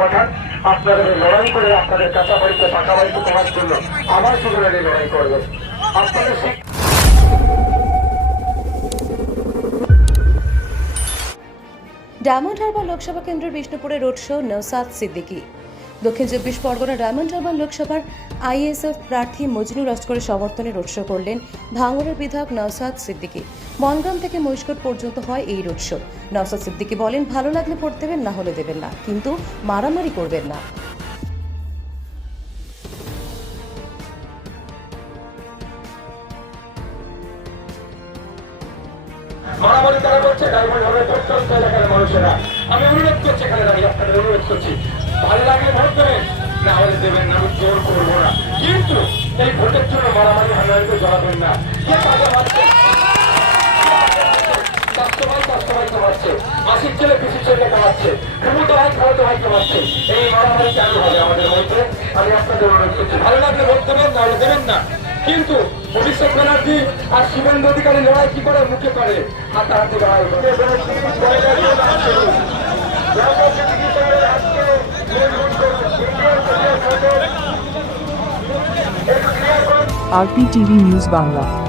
পাঠান। আপনাদের লড়াই করে আপনাদের কাঁচা বাড়িতে পাকা বাড়িতে পাওয়ার জন্য আমার সুন্দরের এই লড়াই করবে আপনাদের ডায়মন্ড হারবার লোকসভা কেন্দ্রের বিষ্ণুপুরে road show Naushad Siddiqui. Dakshin Chabbish Pargana diamond Harbour লোকসভার আইএসএফ প্রার্থী মজনু লস্করের সমর্থনে রোড শো করলেন ভাঙড়ের বিধায়ক নওসাদ সিদ্দিকী। বনগ্রাম থেকে মহিষকোট পর্যন্ত হয় এই রোড শো। নওসাদ সিদ্দিকী বলেন, ভালো লাগলে ভোট দেবেন, না হলে দেবেন না, কিন্তু মারামারি করবেন না। মারামারি তারা করছে, ডায়মন্ড হবে প্রত্যন্ত এলাকার মানুষেরা। আমি অনুরোধ করছি, এখানে দাঁড়িয়ে আপনাদের অনুরোধ করছি। ভালো লাগলে ভোট দেবেন? না হলে দেবেন না, আমি জোর করব না। কিন্তু এই ভোটের জন্য মারামারি হানাহারিতে জড়াবেন না। কিন্তু ভবিষ্যৎ ব্যানার্জি আর শুভেন্দু অধিকারী লড়াই কি করে মুখে করে হাতাহাতি লড়াই করে। RPTV news Bangla